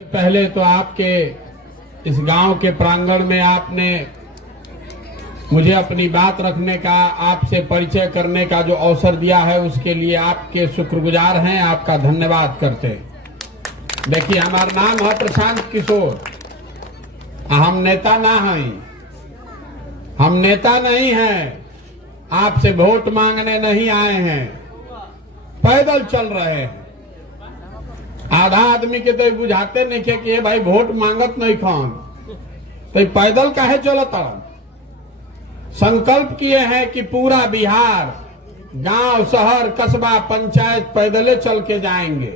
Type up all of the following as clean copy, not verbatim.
पहले तो आपके इस गांव के प्रांगण में आपने मुझे अपनी बात रखने का, आपसे परिचय करने का जो अवसर दिया है उसके लिए आपके शुक्रगुजार हैं, आपका धन्यवाद करते हैं। देखिए, हमारा नाम है प्रशांत किशोर। हम नेता ना हैं, हम नेता नहीं हैं, आपसे वोट मांगने नहीं आए हैं, पैदल चल रहे हैं। आधा आदमी के तो बुझाते नहीं थे कि भाई वोट मांगत नहीं खान, तो पैदल काहे चलत। संकल्प किए हैं कि पूरा बिहार, गांव, शहर, कस्बा, पंचायत पैदले चल के जाएंगे।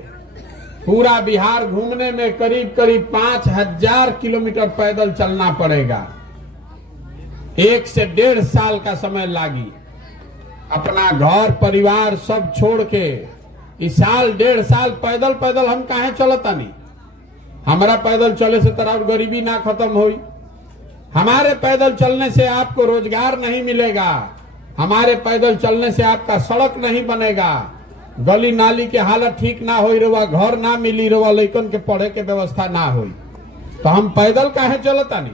पूरा बिहार घूमने में करीब करीब 5000 किलोमीटर पैदल चलना पड़ेगा। 1 से 1.5 साल का समय लागी। अपना घर परिवार सब छोड़ के इस साल 1.5 साल पैदल पैदल हम काहे चलता नहीं। हमारा पैदल चले से तरह गरीबी ना खत्म हुई, हमारे पैदल चलने से आपको रोजगार नहीं मिलेगा, हमारे पैदल चलने से आपका सड़क नहीं बनेगा, गली नाली के हालत ठीक ना हो रहा, घर ना मिली रहा, लड़कन के पढ़े के व्यवस्था ना हो, तो हम पैदल काहे चलता नहीं।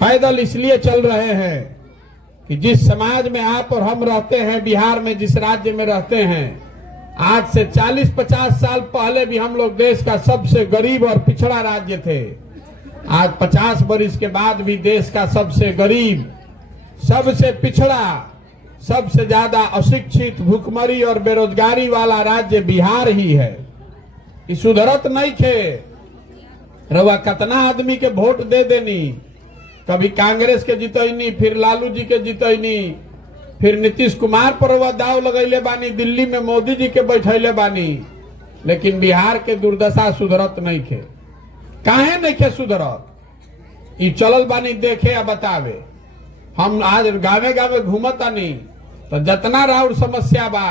पैदल इसलिए चल रहे हैं कि जिस समाज में आप और हम रहते हैं, बिहार में जिस राज्य में रहते हैं, आज से 40-50 साल पहले भी हम लोग देश का सबसे गरीब और पिछड़ा राज्य थे। आज 50 वर्ष के बाद भी देश का सबसे गरीब, सबसे पिछड़ा, सबसे ज्यादा अशिक्षित, भूखमरी और बेरोजगारी वाला राज्य बिहार ही है। इस सुधरत नहीं थे। रवा कितना आदमी के वोट दे देनी, कभी कांग्रेस के जितैनी, फिर लालू जी के जितैनी, फिर नीतीश कुमार पर वह दाव लगैले बानी, दिल्ली में मोदी जी के बैठैले बानी, लेकिन बिहार के दुर्दशा सुधरत नहीं थे। काहे नहीं थे सुधरत? ई चलल बानी देखे या बतावे। हम आज गावे गावे घूमता नहीं, तो जितना राउर समस्या बा,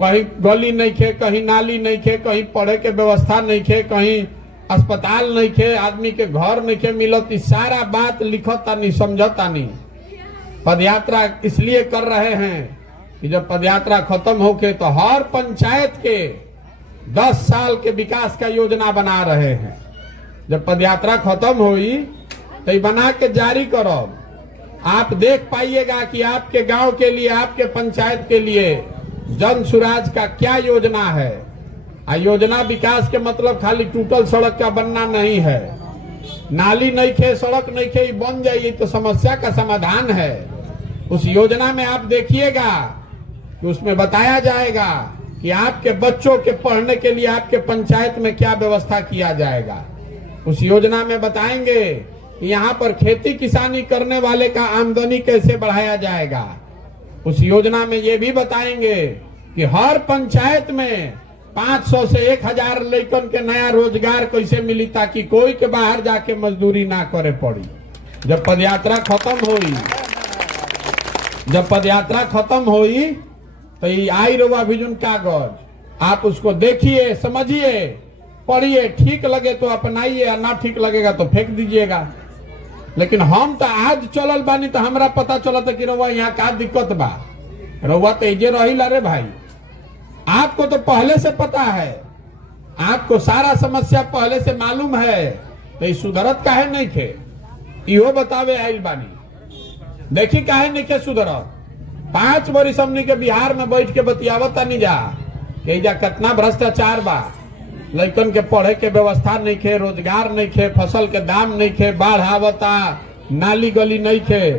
कहीं गली नहीं थे, कहीं नाली नहीं थे, कहीं पढ़े के व्यवस्था नहीं थे, कहीं अस्पताल नहीं थे, आदमी के घर नहीं थे मिलत, सारा बात लिखता नहीं, समझता नहीं। पदयात्रा इसलिए कर रहे हैं कि जब पदयात्रा खत्म होके तो हर पंचायत के 10 साल के विकास का योजना बना रहे हैं। जब पदयात्रा खत्म हुई तो ये बना के जारी करो। आप देख पाइएगा कि आपके गांव के लिए, आपके पंचायत के लिए जन सुराज का क्या योजना है। योजना विकास के मतलब खाली टूटल सड़क का बनना नहीं है। नाली नहीं थे, सड़क नहीं थे, बन जाइए तो समस्या का समाधान है। उस योजना में आप देखिएगा कि उसमें बताया जाएगा कि आपके बच्चों के पढ़ने के लिए आपके पंचायत में क्या व्यवस्था किया जाएगा। उस योजना में बताएंगे कि यहाँ पर खेती किसानी करने वाले का आमदनी कैसे बढ़ाया जाएगा। उस योजना में ये भी बताएंगे कि हर पंचायत में 500 से 1000 लड़कन के नया रोजगार कैसे मिली, ताकि कोई के बाहर जाके मजदूरी ना करे पड़ी। जब पदयात्रा खत्म हुई तो ये आई रवा विजन कागज, आप उसको देखिए, समझिए, पढ़िए, ठीक लगे तो अपनाइए, ना ठीक लगेगा तो फेंक दीजिएगा। लेकिन हम तो आज चलल बानी तो हमरा पता चलता कि रवा यहाँ का दिक्कत बा। रवा तो एजे रहिला रे भाई, आपको तो पहले से पता है, आपको सारा समस्या पहले से मालूम है, तो इस सुधरत काहे नहीं थे, इहो बतावे आइल बानी। देखी काहे नहीं थे सुधरत। 5 वर्ष हमनी के बिहार में बैठ के बतियावता नहीं जा कि जा कितना भ्रष्टाचार बा, लड़कन के पढ़े के व्यवस्था नहीं थे, रोजगार नहीं थे, फसल के दाम नहीं थे, बाढ़ आवता, नाली गली नहीं थे।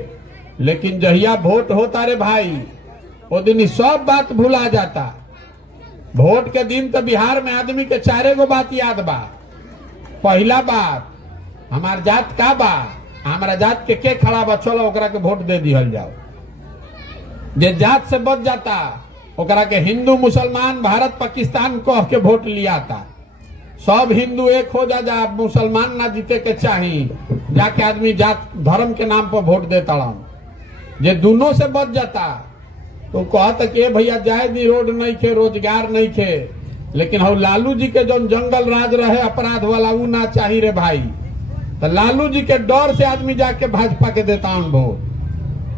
लेकिन जहिया वोट होता रे भाई, वो दिन सब बात भुला जाता। वोट के दिन तो बिहार में आदमी के 4 गो बात याद बा। पहला बात, हमार जात का बा, हमारा जात के खड़ा बा, चलो ओकरा के वोट दे दिहल जाओ। जे जात से बच जाता ओकरा के हिंदू मुसलमान भारत पाकिस्तान कह के वोट लिया था। सब हिंदू एक हो जा, मुसलमान ना जीते के चाहिए, जाके आदमी जात धर्म के नाम पर वोट देता। जे दोनों से बच जाता तो कहता कि भैया जाए दी, रोड नहीं थे, रोजगार नहीं थे। लेकिन हम लालू जी के जो जंगल राज रहे अपराध वाला, वो ना चाहिए रे भाई। तो लालू जी के डर से आदमी जाके भाजपा के देता वोट।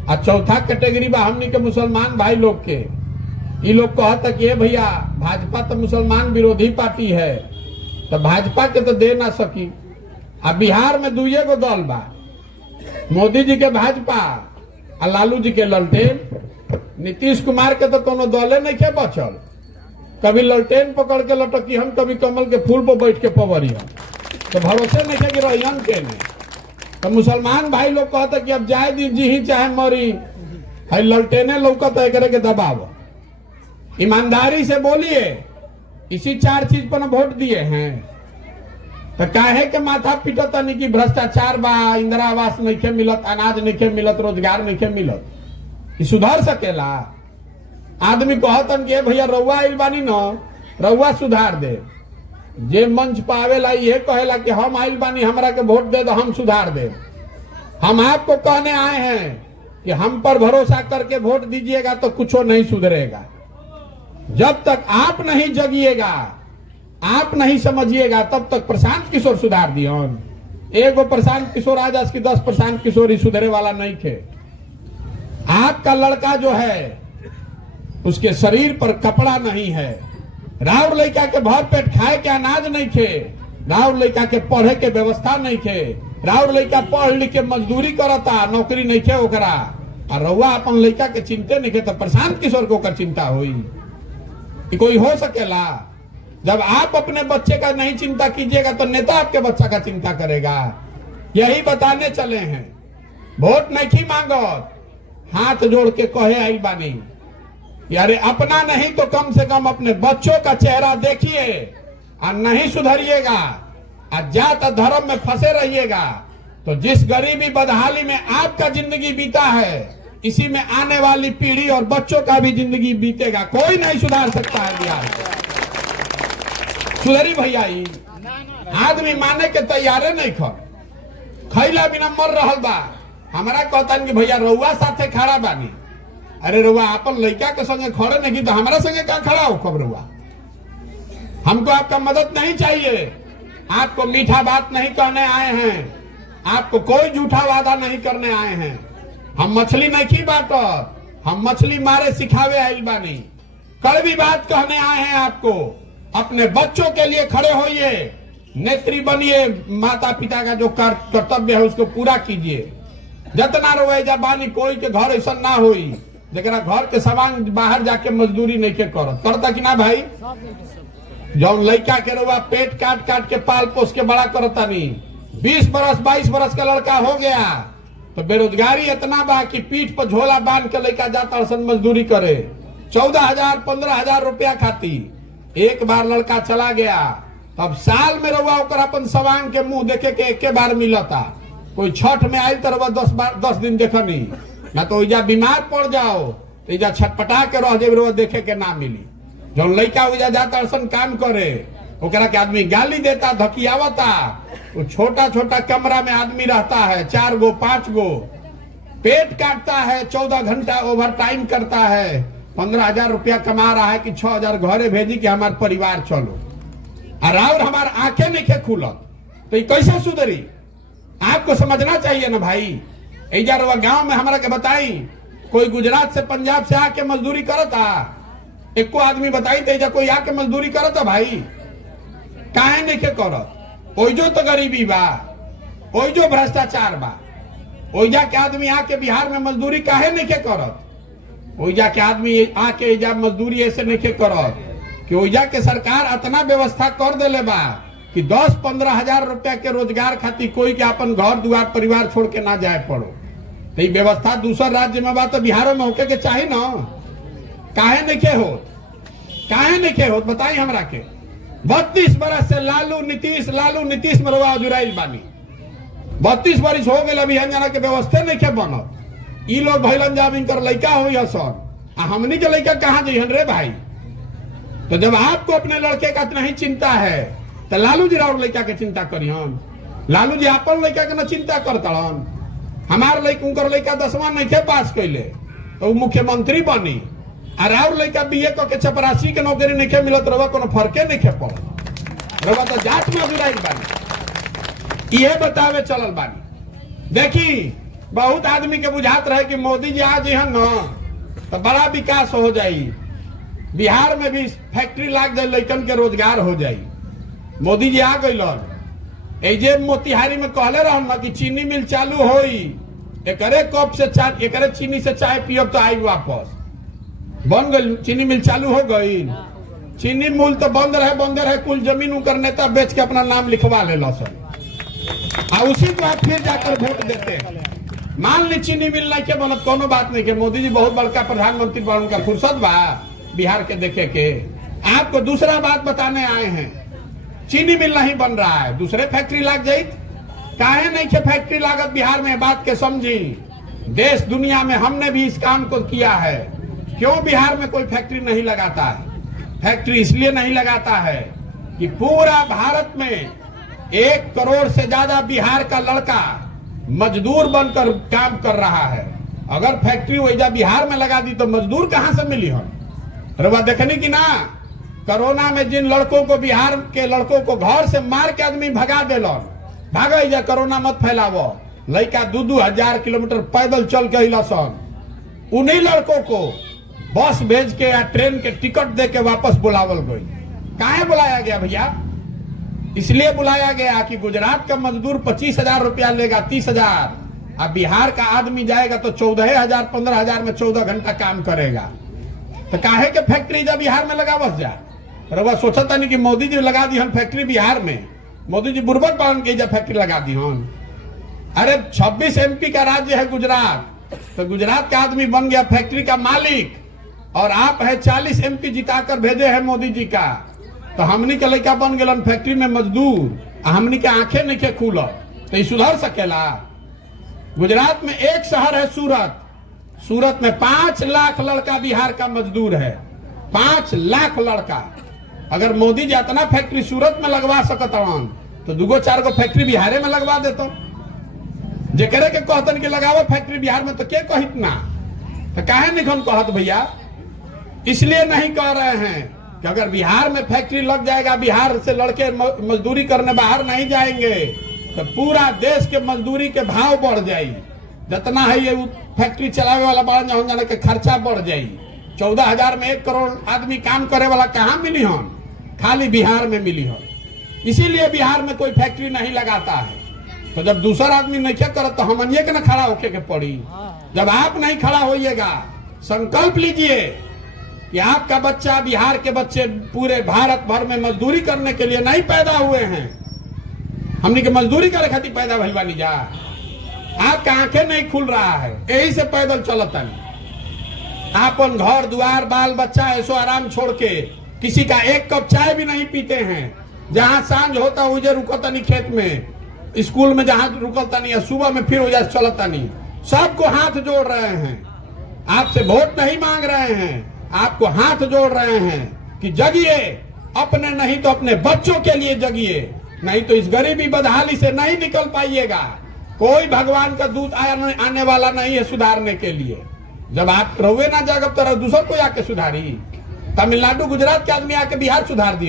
और चौथा कैटेगरी बा हमनी के मुसलमान भाई लोग के। ये लोग कहता कि भैया भाजपा तो मुसलमान विरोधी पार्टी है, तो भाजपा के तो दे ना सकी। अब बिहार में दुइये गो दल बा, मोदी जी के भाजपा और लालू जी के ललटेन। नीतीश कुमार के तो कोनो दले नहीं के बचल, कभी ललटेन पकड़ के लटकी हम, कभी कमल के फूल पर बैठ के पवरी हम, तो भरोसे नहीं कि रहियन के नहीं। तो मुसलमान भाई लोग कहते कि अब जाए दी जी ही चाहे मरी, है ललटेने लौकत है करे के दबाव। ईमानदारी से बोलिए, इसी 4 चीज पर वोट दिए हैं, तो काहे के माथा पीटत नहीं कि भ्रष्टाचार बा, इंदिरा आवास नहीं के मिलत, अनाज नहीं के मिलत, रोजगार नहीं के मिलत। ये सुधार सकेला? आदमी कहतन कि भैया रउआ आइल बानी न, रउआ सुधार दे। जे मंच पावेला ये कहेला कि हम आइल बानी, हमरा के वोट दे दो, हम सुधार दे। हम आपको कहने आए हैं कि हम पर भरोसा करके वोट दीजिएगा तो कुछ नहीं सुधरेगा। जब तक आप नहीं जगिएगा, आप नहीं समझिएगा, तब तक प्रशांत किशोर सुधार दियन। एगो प्रशांत किशोर आज की 10 प्रशांत किशोर ही सुधरे वाला नहीं थे। आपका लड़का जो है उसके शरीर पर कपड़ा नहीं है, राउर लड़का के भर पेट खाए के अनाज नहीं थे, राउर लड़का के पढ़े के व्यवस्था नहीं थे, राउर लड़का पढ़ लिख के मजदूरी करता, नौकरी नहीं थे ओकरा, और रउआ अपन लड़का के चिंते नहीं थे, तो प्रशांत किशोर को ओकर चिंता हुई? कोई हो सकेला? जब आप अपने बच्चे का नहीं चिंता कीजिएगा तो नेता आपके बच्चा का चिंता करेगा। यही बताने चले हैं। वोट नहीं मांगो, हाथ जोड़ के कहे आई बानी, यारे अपना नहीं तो कम से कम अपने बच्चों का चेहरा देखिए, और नहीं सुधरिएगा और जात धर्म में फंसे रहिएगा तो जिस गरीबी बदहाली में आपका जिंदगी बीता है, इसी में आने वाली पीढ़ी और बच्चों का भी जिंदगी बीतेगा। कोई नहीं सुधार सकता है बिहार को। सुधरी भैया, आदमी माने के तैयारे नहीं खैला बिना मर रहल बा। हमारा कहता कि भैया रउआ साथे खड़ा बानी, अरे रउआ अपन लड़का के संगे खड़े नहीं तो हमारा संगे कहाँ खड़ा हो? कब रउआ? हमको आपका मदद नहीं चाहिए, आपको मीठा बात नहीं कहने आए हैं, आपको कोई झूठा वादा नहीं करने आए हैं। हम मछली नहीं बांटत, हम मछली मारे सिखावे आइल बानी। कड़वी बात कहने आए हैं आपको। अपने बच्चों के लिए खड़े होइए, नेत्री बनिए, माता पिता का जो कर्तव्य है उसको पूरा कीजिए। जितना रोएजा बानी, कोई के घर ऐसा ना होई जरा घर के सवांग बाहर जाके मजदूरी नहीं के करता कि ना भाई? जब लड़का के रुआ पेट काट काट के पाल पोस के बड़ा करता नहीं, 20 बरस 22 बरस का लड़का हो गया तो बेरोजगारी इतना बा कि पीठ पर झोला बांध के लड़का जाता सन मजदूरी करे, 14,000 15,000 रुपया खाती। एक बार लड़का चला गया तब साल में रउआ ओकर अपन सवांग के मुंह देखे के एक बार मिलता। कोई छठ में आई तो रउआ 10 दिन देखनी, ना तो इजा बीमार पड़ जाओ तो इजा छटपटा के रह जाए, रउआ देखे के ना मिली। जो लड़का उजा जाता असन काम करे, ओकरा के आदमी गाली देता, धकियावता। वो छोटा छोटा कमरा में आदमी रहता है, 4 गो 5 गो, पेट काटता है, 14 घंटा ओवर टाइम करता है, 15,000 रुपया कमा रहा है कि 6,000 घरे भेजी कि हमारे परिवार चलो, और हमारे आंखें नहीं खुलत, तो ये कैसे सुधरी? आपको समझना चाहिए ना भाई। ऐजा गांव में हमारा के बताई, कोई गुजरात से पंजाब से आके मजदूरी करता? एको आदमी बताई तो कोई आके मजदूरी करता भाई? काहे नहीं के करत? ओइजो तो गरीबी बा, ओइजो भ्रष्टाचार बा, ओइजा के आदमी आके बिहार में मजदूरी काहे नहीं के करत? ओइजा के आदमी आके एजा मजदूरी ऐसे नहीं के करत कि ओइजा के सरकार इतना व्यवस्था कर देले बा कि 10-15 हजार रुपया के रोजगार खातिर कोई के अपन घर दुआर परिवार छोड़ के ना जाए पड़ो। तो ये व्यवस्था दूसर राज्य में बा तो बिहारों में होके के चाहिए ना? काहे नहीं के होत? काहे नहीं के होत बताई हमरा के? 32 बरस से लालू नीतीश में रउआ जुराइल बानी। 32 बरिस हो गए अभी हंजाना के व्यवस्था नहीं के बनत। ई लोग भैलन जाब इनकर लड़का हुई हसन, हमनी के लड़का कहाँ जइहन रे भाई? तो जब आपको अपने लड़के का नहीं चिंता है तो लालू जी राउर लड़का के चिंता करी हम? लालू जी अपन लड़का के न चिंता करता। हमार लड़का उनकर लड़का 10वां नहीं के पास कैले तो मुख्यमंत्री बनी, और राउर लड़का BA के चपरासी के नौकरी नहीं के मिलत, रवा कोनो फर्के नहीं के पड़, रवा तो जात में जुड़ाइल बानी। ये बतावे चलल बानी। देखी बहुत आदमी के बुझात रहे कि मोदी जी आज यहाँ न तो बड़ा विकास हो जाई, बिहार में भी फैक्ट्री लाग जाए, लड़कन के रोजगार हो जाई। मोदी जी आ गई जे मोतिहारी में कहले रहन ना कि चीनी मिल चालू होई, एकरे कप से एकरे चीनी से चाय पियब तो आई वापस। बन गई चीनी मिल चालू हो गई। चीनी मिल तो बंद रहे कुल जमीन उकर नेता बेच के अपना नाम लिखवा ले सन और उसी के बाद फिर जाकर वोट देते हैं। मान ली चीनी मिल नहीं के बनत, कोनो बात नहीं के मोदी जी बहुत बड़का प्रधानमंत्री बन, उनका फुर्सत बा बिहार के देखे के। आपको दूसरा बात बताने आए हैं, चीनी मिल नहीं बन रहा है, दूसरे फैक्ट्री लाग जाये। काहे नहीं के फैक्ट्री लागत बिहार में, बात के समझी। देश दुनिया में हमने भी इस काम को किया है। क्यों बिहार में कोई फैक्ट्री नहीं लगाता है? फैक्ट्री इसलिए नहीं लगाता है कि पूरा भारत में 1 करोड़ से ज्यादा बिहार का लड़का मजदूर बनकर काम कर रहा है। अगर फैक्ट्री वैजा बिहार में लगा दी तो मजदूर कहां से मिली हम? रवा देखनी कि ना, कोरोना में जिन लड़कों को, बिहार के लड़कों को घर से मार के आदमी भगा दिलन, भागा जा कोरोना मत फैलावो, लड़का 2-2 हजार किलोमीटर पैदल चल के अइलसन। उन्हीं लड़कों को बस भेज के या ट्रेन के टिकट दे के वापस बुलावल गई। काहे बुलाया गया भैया? इसलिए बुलाया गया कि गुजरात का मजदूर 25,000 रुपया लेगा, 30,000, अब बिहार का आदमी जाएगा तो 14,000 15,000 में 14 घंटा काम करेगा। तो काहे के फैक्ट्री जब बिहार में लगा बस जा रवा सोचता नहीं कि मोदी जी लगा दी हम फैक्ट्री बिहार में। मोदी जी बुर्बक पालन की फैक्ट्री लगा दी हम। अरे 26 MP का राज्य है गुजरात, तो गुजरात का आदमी बन गया फैक्ट्री का मालिक, और आप है 40 MP जिताकर भेजे हैं मोदी जी का, तो हमनी के लड़का बन गए फैक्ट्री में मजदूर। हमनी के आंखें नहीं के खुल, तो ये सुधर सकेला? गुजरात में एक शहर है सूरत, सूरत में 5 लाख लड़का बिहार का मजदूर है। 5 लाख लड़का। अगर मोदी जी इतना फैक्ट्री सूरत में लगवा सकत हन तो 2-4 गो फैक्ट्री बिहारे में लगवा देता। जेकरे के कहतन के लगावा फैक्ट्री बिहार में तो के कहित ना, तो काहे निखन कहत भैया? इसलिए नहीं कह रहे हैं कि अगर बिहार में फैक्ट्री लग जाएगा, बिहार से लड़के मजदूरी करने बाहर नहीं जाएंगे तो पूरा देश के मजदूरी के भाव बढ़ जाये। जितना है ये फैक्ट्री चलावे वाला बढ़ जाने के खर्चा बढ़ जाये। 14,000 में 1 करोड़ आदमी काम करे वाला कहाँ मिली हम? खाली बिहार में मिली हम। इसीलिए बिहार में कोई फैक्ट्री नहीं लगाता है। तो जब दूसरा आदमी नहीं क्या करत तो हमनिए के ना खड़ा होके के पड़ी। जब आप नहीं खड़ा होइएगा, संकल्प लीजिए कि आपका बच्चा, बिहार के बच्चे पूरे भारत भर में मजदूरी करने के लिए नहीं पैदा हुए हैं। हमने के मजदूरी करे खातिर पैदा भइल बानी जा। आपका आंखें नहीं खुल रहा है, यही से पैदल चलता नहीं। आपन घर द्वार बाल बच्चा ऐसो आराम छोड़ के किसी का 1 कप चाय भी नहीं पीते हैं। जहां सांझ होता उजे रुकता नहीं, खेत में, स्कूल में जहां रुकता नहीं, सुबह में फिर उजा चलता नहीं। सबको हाथ जोड़ रहे हैं, आपसे वोट नहीं मांग रहे हैं, आपको हाथ जोड़ रहे हैं कि जगिए, अपने नहीं तो अपने बच्चों के लिए जगिए, नहीं तो इस गरीबी बदहाली से नहीं निकल पाइएगा। कोई भगवान का दूत आने वाला नहीं है सुधारने के लिए। जब आप रहुए ना जागब तो दूसर कोई आके सुधारी। तमिलनाडु गुजरात के आदमी आके बिहार सुधार दी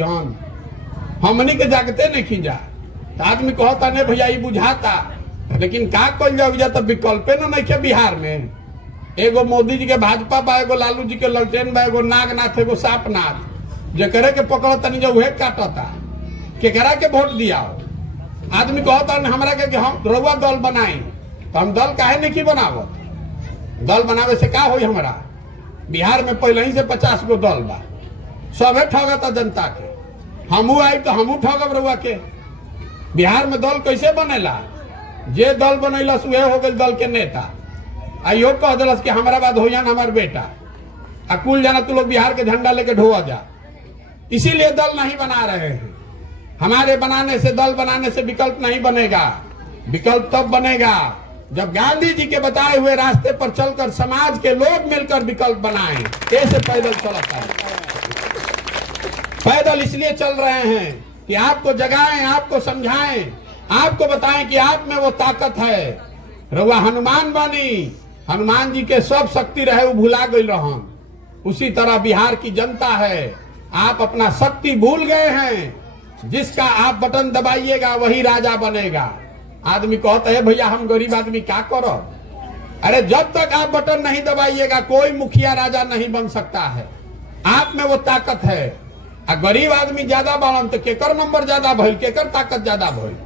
हमनी के जागते नहीं खींचा। तो आदमी कहता नहीं भैया ये बुझाता, लेकिन का कल जाओ तो विकल्पे न नहीं के बिहार में। एगो मोदी जी के भाजपा बा, एगो लालू जी के ललटेन बा, एगो नागनाथ, एगो सापनाथ। जेकरे के पकड़ता नहीं जो वह काटता, केकरा के वोट दिया। आदमी कहता हमरा के हम रउआ दल बनाई, तो हम दल काहे नहीं बनावत? दल बनावे से का होई? हमारा बिहार में पहले ही से 50 गो दल बा, सबे ठगता जनता के। हमू आई तो हमू ठगब रउआ के। बिहार में दल कैसे बनेला? जे दल बनैलस उहे हो गए दल के नेता। आइयो कह दिलस कि हमारा बाद हो जाना हमार बेटा, आ कुल जाना तू लोग बिहार के झंडा लेके ढोआ जा। इसीलिए दल नहीं बना रहे हैं। हमारे बनाने से, दल बनाने से विकल्प नहीं बनेगा। विकल्प तब बनेगा जब गांधी जी के बताए हुए रास्ते पर चलकर समाज के लोग मिलकर विकल्प बनाएं। कैसे पैदल चलता है? पैदल इसलिए चल रहे हैं कि आपको जगाएं, आपको समझाएं, आपको बताएं कि आप में वो ताकत है। रउआ हनुमान बनी, हनुमान जी के सब शक्ति रहे वो भुला गई रहन। उसी तरह बिहार की जनता है, आप अपना शक्ति भूल गए हैं। जिसका आप बटन दबाइएगा वही राजा बनेगा। आदमी कहता है भैया हम गरीब आदमी क्या करो? अरे जब तक आप बटन नहीं दबाइएगा कोई मुखिया राजा नहीं बन सकता है। आप में वो ताकत है। आ गरीब आदमी ज्यादा बाड़न तो केकर नंबर ज्यादा भइल, केकर ताकत ज्यादा भइल।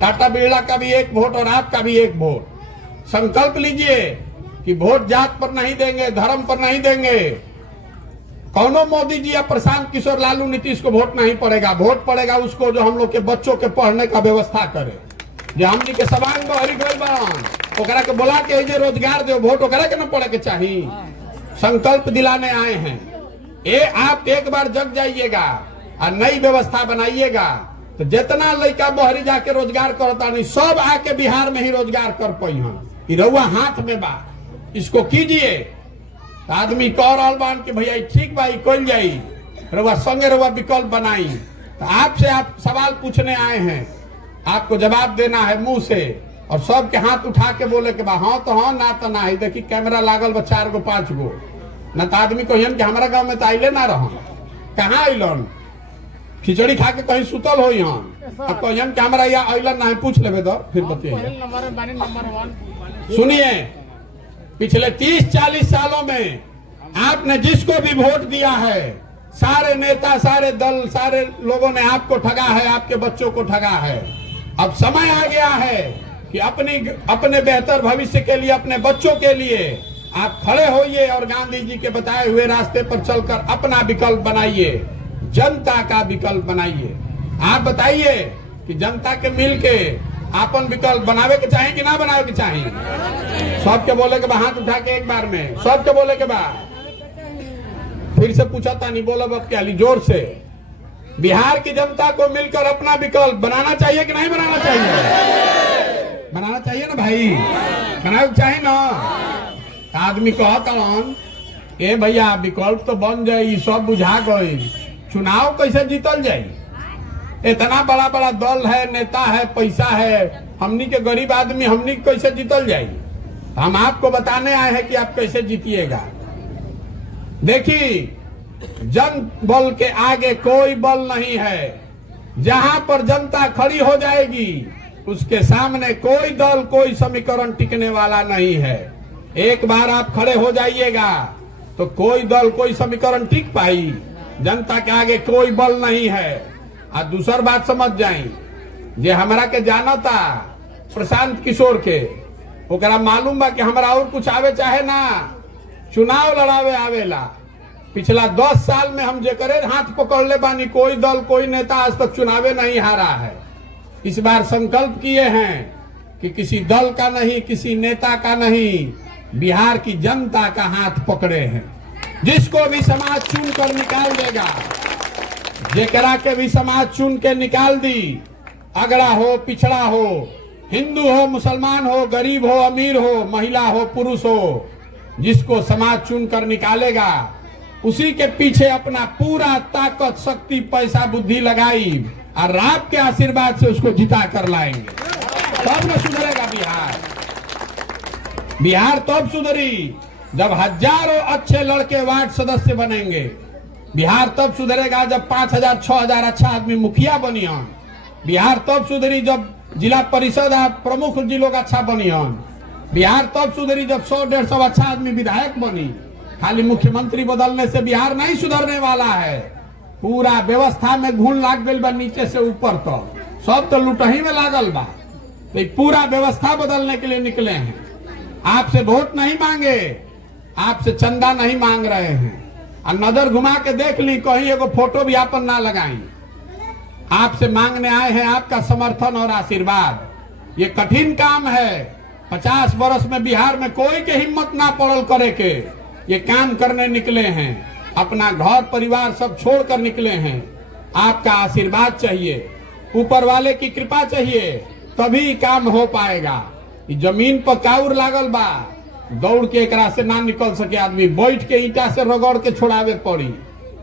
टाटा बिरला का भी 1 वोट और आपका भी 1 वोट। संकल्प लीजिए कि वोट जात पर नहीं देंगे, धर्म पर नहीं देंगे। कौनो मोदी जी या प्रशांत किशोर लालू नीतीश को वोट नहीं पड़ेगा। वोट पड़ेगा उसको जो हम लोग के बच्चों के पढ़ने का व्यवस्था करे, जो हमनी के सबांग बहरी गइल बाड़न ओकरा के बोला के जे रोजगार दो, वोट ओकरा के न पड़े के चाहिए। संकल्प दिलाने आए हैं। आप एक बार जग जाइएगा और नई व्यवस्था बनाइएगा तो जितना लड़का बहरी जाके रोजगार करता नहीं सब आके बिहार में ही रोजगार कर पाई हम। रउआ हाथ में बा, इसको कीजिए। आदमी कह रहा बान कि भैया ठीक बा कल जाई, रउआ संगे रउआ विकल्प बनाई। तो आपसे आप सवाल पूछने आए हैं, आपको जवाब देना है मुंह से और सबके हाथ उठा के बोले के बा हाँ तो हाँ, ना तो ना है। देखी कैमरा लागल बा 4 गो 5 गो, न तो आदमी कहियन कि हमारा गांव में तो आइले ना रहन। कहाँ अलन? खिचड़ी खा के कहीं सुतल हो यहाँ कहियन कि हमारा यहाँ अलन ना है, पूछ लेबे तो फिर बताइए। सुनिए, पिछले 30-40 सालों में आपने जिसको भी वोट दिया है, सारे नेता, सारे दल, सारे लोगों ने आपको ठगा है, आपके बच्चों को ठगा है। अब समय आ गया है कि अपने बेहतर भविष्य के लिए, अपने बच्चों के लिए आप खड़े होइए और गांधी जी के बताए हुए रास्ते पर चलकर अपना विकल्प बनाइए, जनता का विकल्प बनाइए। आप बताइए कि जनता के मिल के आपन विकल्प बनावे के चाहिए कि ना बनावे के चाहिए? सबके बोले के बाद हाथ उठा के एक बार में सबके बोले के बाद फिर से पूछा था, नहीं बोला अब क्या ली जोर से। बिहार की जनता को मिलकर अपना विकल्प बनाना चाहिए कि नहीं बनाना चाहिए? बनाना चाहिए ना भाई, बनाना चाहिए ना। आदमी कहता ए भैया विकल्प तो बन जाये, सब बुझा गई, चुनाव कैसे जीतल जाये? इतना बड़ा बड़ा दल है, नेता है, पैसा है, हमनी के गरीब आदमी हमनी कैसे जीतल जाये? हम आपको बताने आए हैं कि आप कैसे जीतिएगा। देखिए, जन बल के आगे कोई बल नहीं है। जहां पर जनता खड़ी हो जाएगी उसके सामने कोई दल, कोई समीकरण टिकने वाला नहीं है। एक बार आप खड़े हो जाइएगा तो कोई दल, कोई समीकरण टिक पाई। जनता के आगे कोई बल नहीं है। और दूसर बात समझ जाए, जे हमरा के जाना था प्रशांत किशोर के, ओकरा मालूम बा कि हमरा और कुछ आवे चाहे ना, चुनाव लड़ावे आवेला। पिछला 10 साल में हम जेकरे हाथ पकड़ ले बानी, कोई दल, कोई नेता आज तक चुनावे नहीं हारा है। इस बार संकल्प किए हैं कि किसी दल का नहीं, किसी नेता का नहीं, बिहार की जनता का हाथ पकड़े हैं। जिसको भी समाज चुन कर निकाल देगा, जेकरा के भी समाज चुन के निकाल दी, अगड़ा हो, पिछड़ा हो, हिंदू हो, मुसलमान हो, गरीब हो, अमीर हो, महिला हो, पुरुष हो, जिसको समाज चुन कर निकालेगा उसी के पीछे अपना पूरा ताकत, शक्ति, पैसा, बुद्धि लगाई और आपके आशीर्वाद से उसको जिता कर लाएंगे। तब न सुधरेगा बिहार। बिहार तब सुधरी जब हजारों अच्छे लड़के वार्ड सदस्य बनेंगे। बिहार तब सुधरेगा जब 5000, 6000 अच्छा आदमी मुखिया बनियन। बिहार तब सुधरी जब जिला परिषद प्रमुख जिलों का अच्छा बनियन। बिहार तब सुधरी जब 100-150 अच्छा आदमी विधायक बनी। खाली मुख्यमंत्री बदलने से बिहार नहीं सुधरने वाला है। पूरा व्यवस्था में घून लाग गई बा, नीचे से ऊपर तक सब तो लुटही में लागल बा। तो पूरा व्यवस्था बदलने के लिए निकले हैं। आपसे वोट नहीं मांगे, आपसे चंदा नहीं मांग रहे हैं। और नजर घुमा के देख ली, कहीं एगो फोटो भी आपन ना लगाई। आपसे मांगने आए हैं आपका समर्थन और आशीर्वाद। ये कठिन काम है। 50 वर्ष में बिहार में कोई के हिम्मत ना पड़ल करे के ये काम करने निकले हैं। अपना घर परिवार सब छोड़कर निकले हैं। आपका आशीर्वाद चाहिए, ऊपर वाले की कृपा चाहिए, तभी काम हो पाएगा। जमीन पर काउर लागल बा, दौड़ के एकरा से ना निकल सके आदमी, बैठ के ईटा से रगड़ के छोड़ावे पड़ी।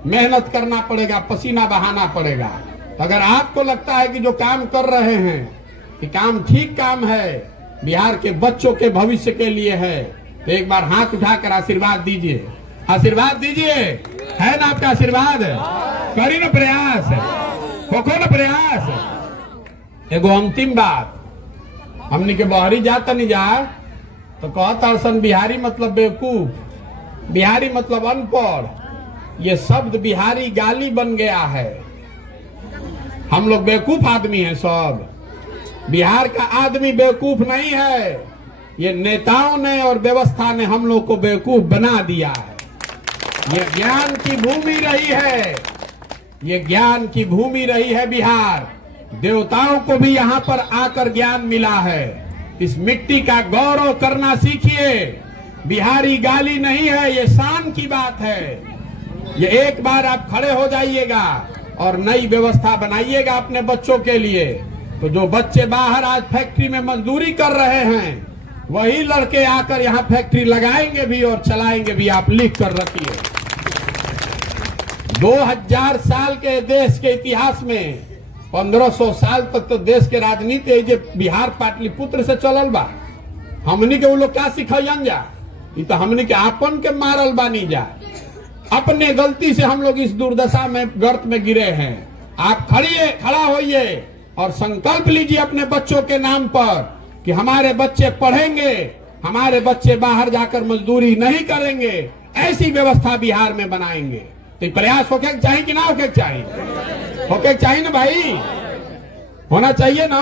मेहनत करना पड़ेगा, पसीना बहाना पड़ेगा। अगर आपको लगता है कि जो काम कर रहे हैं कि काम ठीक काम है, बिहार के बच्चों के भविष्य के लिए है, तो एक बार हाथ उठाकर आशीर्वाद दीजिए। आशीर्वाद दीजिए। है ना आपका आशीर्वाद? करी ना प्रयास, होको ना प्रयास। एगो अंतिम बात, हमनी के बहरी जाता नहीं जा तो कहता सन बिहारी मतलब बेवकूफ, बिहारी मतलब अनपढ़। ये शब्द बिहारी गाली बन गया है। हम लोग बेवकूफ आदमी हैं सब। बिहार का आदमी बेवकूफ नहीं है, ये नेताओं ने और व्यवस्था ने हम लोग को बेवकूफ बना दिया है। ये ज्ञान की भूमि रही है, ये ज्ञान की भूमि रही है बिहार। देवताओं को भी यहाँ पर आकर ज्ञान मिला है। इस मिट्टी का गौरव करना सीखिए। बिहारी गाली नहीं है, ये शान की बात है। ये एक बार आप खड़े हो जाइएगा और नई व्यवस्था बनाइएगा अपने बच्चों के लिए। तो जो बच्चे बाहर आज फैक्ट्री में मजदूरी कर रहे हैं, वही लड़के आकर यहाँ फैक्ट्री लगाएंगे भी और चलाएंगे भी। आप लिख कर रखिए। 2000 साल के देश के इतिहास में 1500 साल तक तो देश के राजनीति जे बिहार पाटलिपुत्र से चलल बा। हमनी के वो लोग क्या सिखाइन जा, ये तो हमनी के आपन के मारल बानी जा। अपने गलती से हम लोग इस दुर्दशा में गर्त में गिरे हैं। आप खड़ा होइए और संकल्प लीजिए अपने बच्चों के नाम पर कि हमारे बच्चे पढ़ेंगे, हमारे बच्चे बाहर जाकर मजदूरी नहीं करेंगे। ऐसी व्यवस्था बिहार में बनाएंगे। तो प्रयास होके चाहिए कि ना होके चाहिए? होके चाहिए ना भाई, होना चाहिए ना।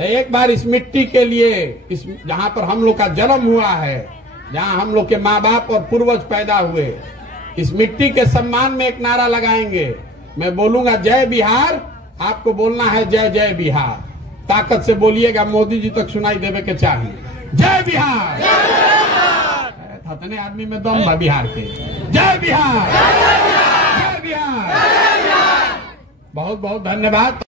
एक बार इस मिट्टी के लिए, इस जहां पर हम लोग का जन्म हुआ है, जहां हम लोग के माँ बाप और पूर्वज पैदा हुए, इस मिट्टी के सम्मान में एक नारा लगाएंगे। मैं बोलूंगा जय बिहार, आपको बोलना है जय जय बिहार। ताकत से बोलिएगा, मोदी जी तक सुनाई देवे के चाहिए। जय बिहार। इतने आदमी में दम है बिहार के। जय बिहार, जय बिहार। बहुत बहुत धन्यवाद।